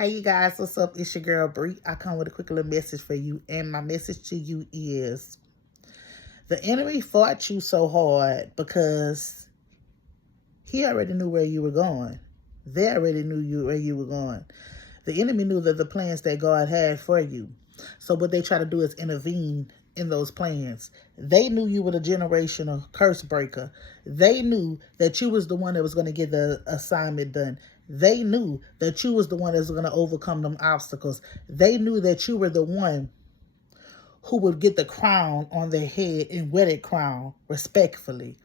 Hey you guys, what's up? It's your girl Bree. I come with a quick little message for you, and my message to you is the enemy fought you so hard because he already knew where you were going. They already knew where you were going. The enemy knew that the plans that God had for you. So what they try to do is intervene in those plans. They knew you were the generational curse breaker. They knew that you was the one that was going to get the assignment done. They knew that you was the one that was going to overcome them obstacles. They knew that you were the one who would get the crown on their head and wear that crown respectfully.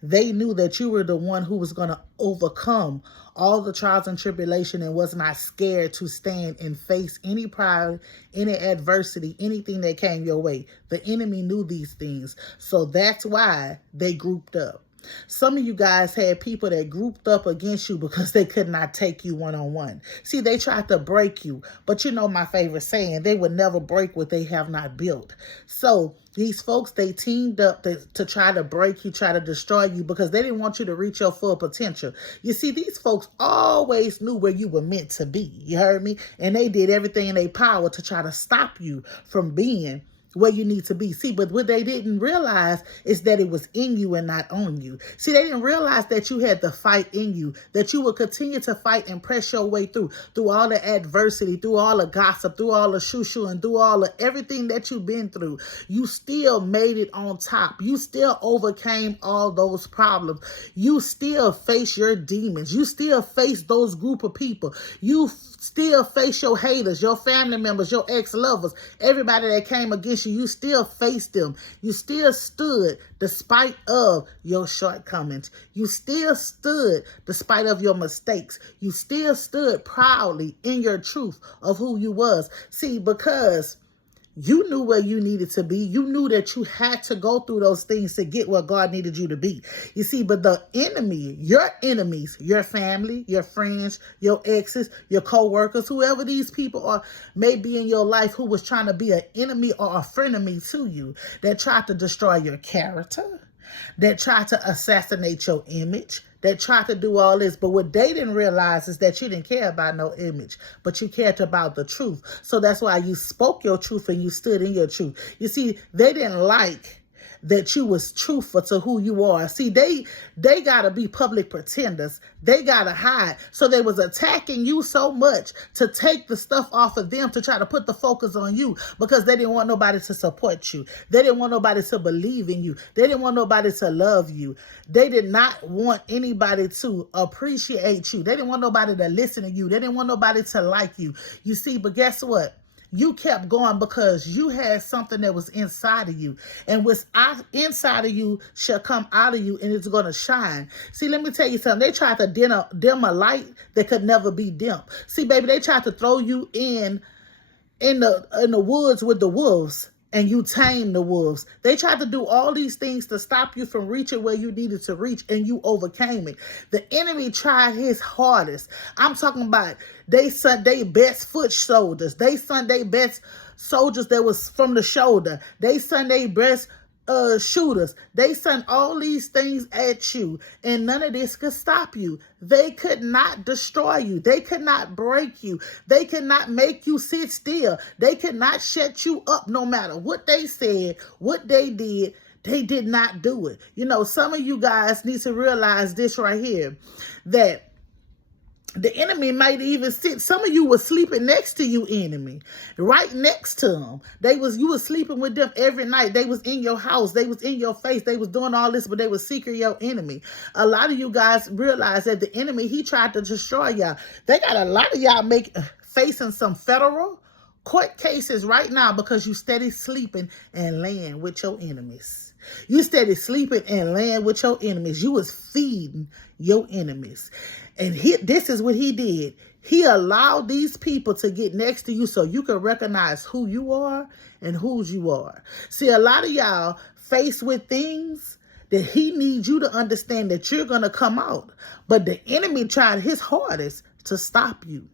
They knew that you were the one who was going to overcome all the trials and tribulation and was not scared to stand and face any pride, any adversity, anything that came your way. The enemy knew these things. So that's why they grouped up. Some of you guys had people that grouped up against you because they could not take you one-on-one. See, they tried to break you, but you know my favorite saying, they would never break what they have not built. So these folks, they teamed up to try to break you, try to destroy you because they didn't want you to reach your full potential. You see, these folks always knew where you were meant to be. You heard me? And they did everything in their power to try to stop you from being where you need to be. See, but what they didn't realize is that it was in you and not on you. See, they didn't realize that you had the fight in you, that you would continue to fight and press your way through all the adversity, through all the gossip, through all the shoo-shoo, and through all of everything that you've been through. You still made it on top. You still overcame all those problems. You still face your demons. You still face those group of people. You still face your haters, your family members, your ex-lovers, everybody that came against you. You still faced them. You still stood despite of your shortcomings. You still stood despite of your mistakes. You still stood proudly in your truth of who you was. See, because you knew where you needed to be. You knew that you had to go through those things to get where God needed you to be. You see, but the enemy, your enemies, your family, your friends, your exes, your co-workers, whoever these people are, may be in your life who was trying to be an enemy or a frenemy to you, that tried to destroy your character, that tried to assassinate your image, that tried to do all this. But what they didn't realize is that you didn't care about no image, but you cared about the truth. So that's why you spoke your truth and you stood in your truth. You see, they didn't like that you was truthful to who you are. See, they gotta be public pretenders. They gotta hide. So they was attacking you so much to take the stuff off of them, to try to put the focus on you, because they didn't want nobody to support you. They didn't want nobody to believe in you. They didn't want nobody to love you. They did not want anybody to appreciate you. They didn't want nobody to listen to you. They didn't want nobody to like you. You see, but guess what? You kept going because you had something that was inside of you. And what's inside of you shall come out of you, and it's going to shine. See, let me tell you something. They tried to dim a light that could never be dimmed. See, baby, they tried to throw you in the woods with the wolves, and you tamed the wolves. They tried to do all these things to stop you from reaching where you needed to reach, and you overcame it. The enemy tried his hardest. I'm talking about they sent their best foot soldiers. They sent their best soldiers that was from the shoulder. They sent their best shooters. They sent all these things at you, and none of this could stop you. They could not destroy you. They could not break you. They could not make you sit still. They could not shut you up no matter what they said, what they did. They did not do it. You know, some of you guys need to realize this right here, that the enemy might even sit. Some of you were sleeping next to you enemy, right next to them. You were sleeping with them every night. They was in your house. They was in your face. They was doing all this, but they was secret your enemy. A lot of you guys realize that the enemy, he tried to destroy y'all. They got a lot of y'all facing some federal court cases right now because you steady sleeping and laying with your enemies. You steady sleeping and laying with your enemies. You was feeding your enemies. And this is what he did. He allowed these people to get next to you so you can recognize who you are and whose you are. See, a lot of y'all faced with things that he needs you to understand that you're going to come out. But the enemy tried his hardest to stop you.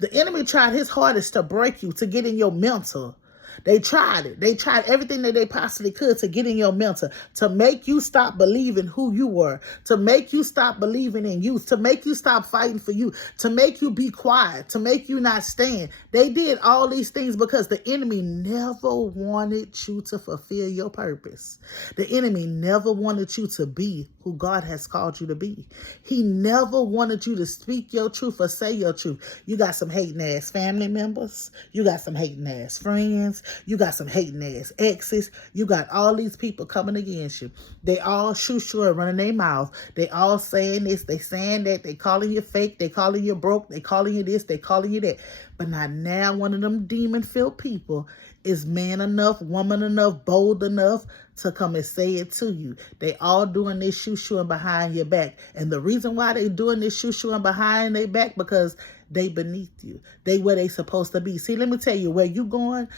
The enemy tried his hardest to break you, to get in your mental, They tried it. They tried everything that they possibly could to get in your mental, to make you stop believing who you were, to make you stop believing in you, to make you stop fighting for you, to make you be quiet, to make you not stand. They did all these things because the enemy never wanted you to fulfill your purpose. The enemy never wanted you to be who God has called you to be. He never wanted you to speak your truth or say your truth. You got some hating ass family members. You got some hating ass friends. You got some hating ass exes. You got all these people coming against you. They all shoo-shoo running their mouth. They all saying this. They saying that. They calling you fake. They calling you broke. They calling you this. They calling you that. But not now one of them demon-filled people is man enough, woman enough, bold enough to come and say it to you. They all doing this shoo-shooing behind your back. And the reason why they doing this shoo-shooing behind their back, because they beneath you. They where they supposed to be. See, let me tell you, where you going,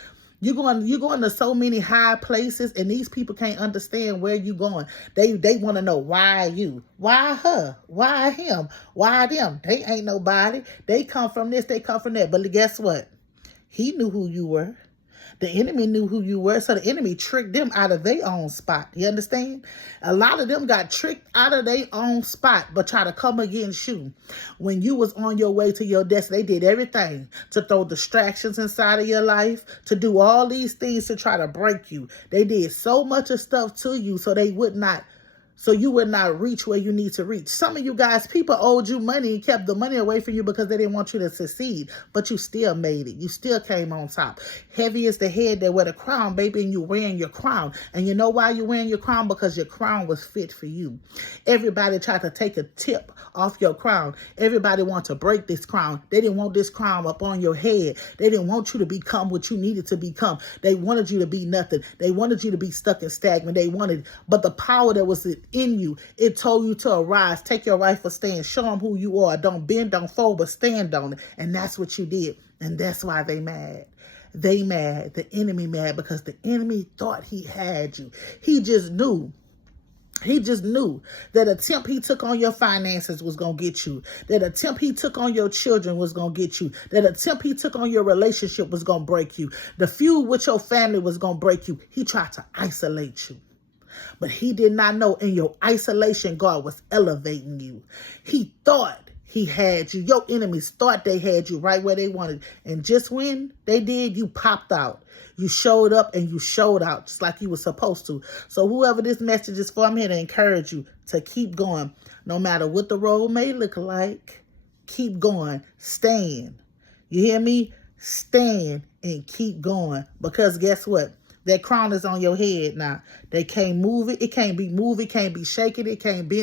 you're going to so many high places, and these people can't understand where you going. They want to know, why you? Why her? Why him? Why them? They ain't nobody. They come from this, they come from that. But guess what? He knew who you were. The enemy knew who you were, so the enemy tricked them out of their own spot. You understand? A lot of them got tricked out of their own spot, but try to come against you. When you was on your way to your destiny, they did everything to throw distractions inside of your life, to do all these things to try to break you. They did so much of stuff to you so they would not, so you would not reach where you need to reach. Some of you guys, people owed you money and kept the money away from you because they didn't want you to succeed. But you still made it. You still came on top. Heavy is the head that wear the crown, baby, and you wearing your crown. And you know why you're wearing your crown? Because your crown was fit for you. Everybody tried to take a tip off your crown. Everybody wanted to break this crown. They didn't want this crown up on your head. They didn't want you to become what you needed to become. They wanted you to be nothing. They wanted you to be stuck and stagnant. They wanted, but the power that was in you, it told you to arise, take your rightful stand, show them who you are. Don't bend, don't fold, but stand on it. And that's what you did. And that's why they mad. They mad. The enemy mad because the enemy thought he had you. He just knew. He just knew that attempt he took on your finances was going to get you. That attempt he took on your children was going to get you. That attempt he took on your relationship was going to break you. The feud with your family was going to break you. He tried to isolate you. But he did not know in your isolation, God was elevating you. He thought he had you. Your enemies thought they had you right where they wanted. And just when they did, you popped out. You showed up and you showed out just like you were supposed to. So whoever this message is for, I'm here to encourage you to keep going. No matter what the road may look like, keep going. Stand. You hear me? Stand and keep going. Because guess what? That crown is on your head now. They can't move it. It can't be moved. It can't be shaken. It can't be